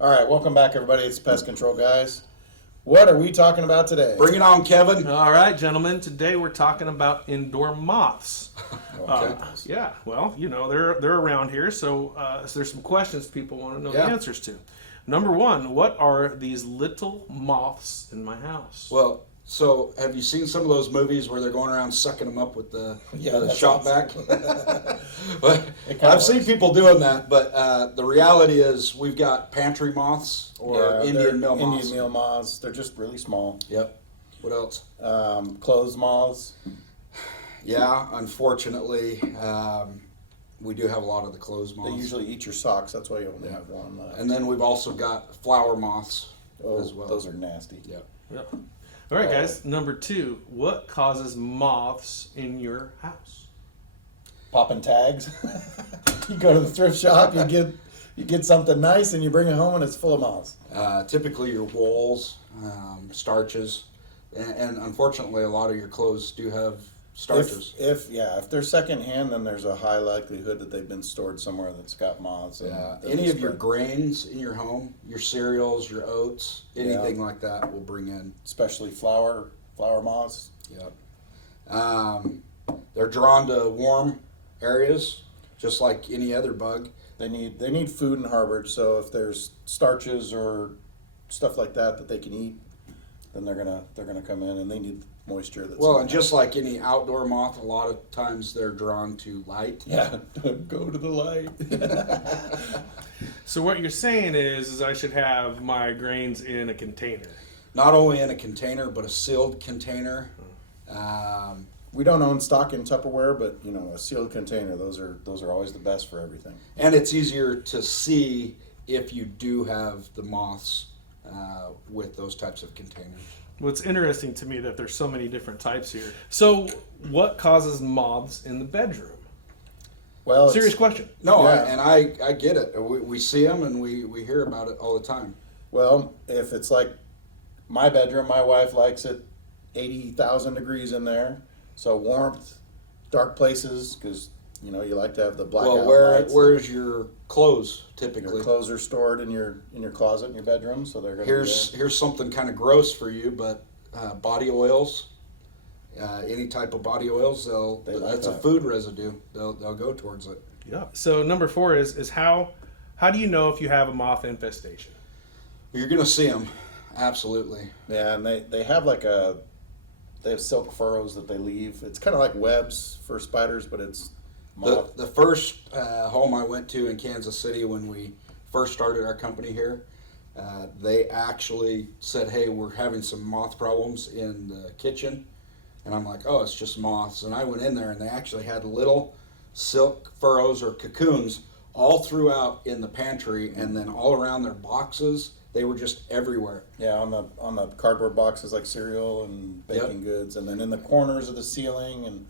All right, welcome back, everybody. It's Pest Control Guys. What are we talking about today? Bring it on, Kevin. All right, gentlemen. Today we're talking about indoor moths. Okay. Yeah, well, you know they're around here, so there's some questions people want to know the answers to. Number one, what are these little moths in my house? Well, so have you seen some of those movies where they're going around sucking them up with the shop vac? But I've seen people doing that, but the reality is we've got pantry moths or Indian meal moths. Indian meal moths. They're just really small. Yep. What else? Clothes moths. Yeah, unfortunately, we do have a lot of the clothes moths. They usually eat your socks. That's why you only have one left. And then we've also got flower moths as well. Those are nasty. Yep. Yep. All right, guys. Number two, what causes moths in your house? Popping tags. You go to the thrift shop, you get something nice, and you bring it home, and it's full of moths. Typically, your wools, starches, and unfortunately, a lot of your clothes do have starches. If they're secondhand, then there's a high likelihood that they've been stored somewhere that's got moths. Any of your grains in your home, your cereals, your oats, anything like that will bring in. Especially flour moths. Yep. They're drawn to warm areas, just like any other bug. They need food and harborage. So if there's starches or stuff like that they can eat, then they're gonna come in, and they need moisture. And just like any outdoor moth, a lot of times they're drawn to light. Yeah, go to the light. So what you're saying is I should have my grains in a container. Not only in a container, but a sealed container. We don't own stock in Tupperware, but a sealed container. Those are always the best for everything. And it's easier to see if you do have the moths with those types of containers. Well, it's interesting to me that there's so many different types here. So, what causes moths in the bedroom? Well, serious question. No, yeah. I get it. We see them and we hear about it all the time. Well, if it's like my bedroom, my wife likes it 80,000 degrees in there, so warmth, dark places, because you like to have the blackout lights. Where's your clothes typically? Your clothes are stored in your closet in your bedroom, so they're going to Here's something kind of gross for you, but body oils, any type of body oils, that's a food residue. They'll go towards it. Yeah. So number four is how do you know if you have a moth infestation? You're going to see them, absolutely. Yeah, and they have they have silk furrows that they leave. It's kind of like webs for spiders, but it's moth. The first home I went to in Kansas City when we first started our company here, they actually said, hey, we're having some moth problems in the kitchen. And I'm like, oh, it's just moths. And I went in there and they actually had little silk furrows or cocoons all throughout in the pantry, and then all around their boxes. They were just everywhere. Yeah, on the cardboard boxes like cereal and baking goods, and then in the corners of the ceiling and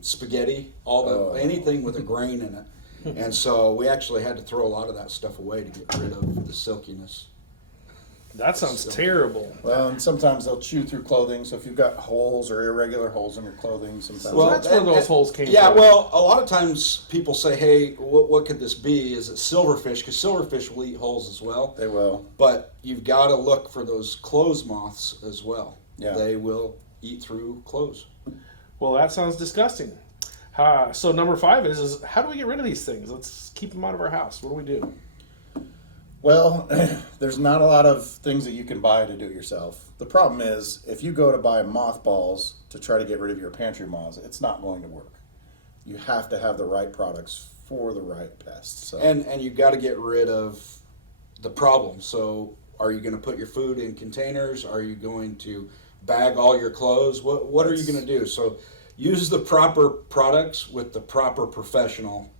spaghetti, anything with a grain in it. And so we actually had to throw a lot of that stuff away to get rid of the silkiness. That sounds terrible. Well, and sometimes they'll chew through clothing, so if you've got holes or irregular holes in your clothing, sometimes... Well, that's where those holes came from. Yeah, well, a lot of times people say, hey, what could this be? Is it silverfish? Because silverfish will eat holes as well. They will. But you've got to look for those clothes moths as well. Yeah. They will eat through clothes. Well, that sounds disgusting. So number five is how do we get rid of these things? Let's keep them out of our house. What do we do? Well, there's not a lot of things that you can buy to do it yourself. The problem is, if you go to buy mothballs to try to get rid of your pantry moths, it's not going to work. You have to have the right products for the right pests. So. And you've got to get rid of the problem. So are you going to put your food in containers? Are you going to bag all your clothes? What are you going to do? So use the proper products with the proper professional.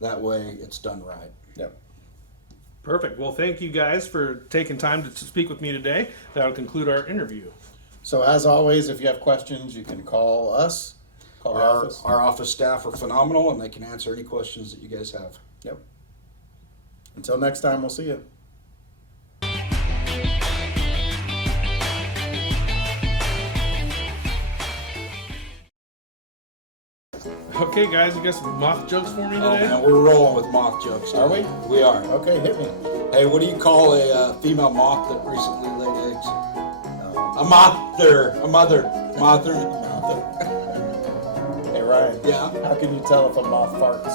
That way it's done right. Yep. Perfect. Well, thank you guys for taking time to speak with me today. That'll conclude our interview. So as always, if you have questions, you can call us. Call the office. Our office staff are phenomenal, and they can answer any questions that you guys have. Yep. Until next time, we'll see you. Okay, guys, you got some moth jokes for me Oh, today? man, we're rolling with moth jokes today. Are we? We are. Okay, hit me. Hey, what do you call a female moth that recently laid eggs? A mother. Hey Ryan. Yeah? How can you tell if a moth farts?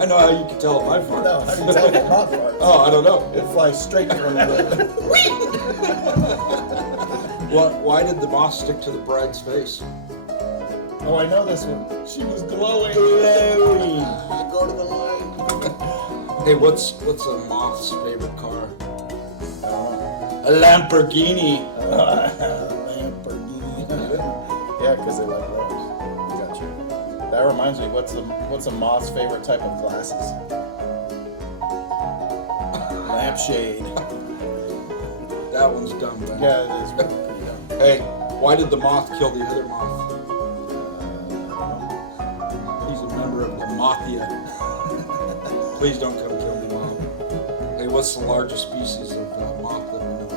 I know how you can tell if I fart. No, how do you tell if a moth farts? Oh, I don't know. It flies straight from the lip. Why did the moth stick to the bride's face? Oh, I know this one. She was glowing. Glowing. Go to the light. Hey, what's a moth's favorite car? A Lamborghini. Lamborghini. Yeah, because they like those. Gotcha. That reminds me, what's a moth's favorite type of glasses? Lampshade. That one's dumb, man. Yeah, it is pretty dumb. Hey, why did the moth kill the other moth? He's a member of the Mothia. Please don't come kill me, Mom. Hey, what's the largest species of moth that we know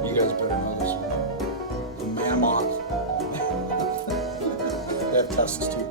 of? You guys better know this one. The mammoth. They have tusks too.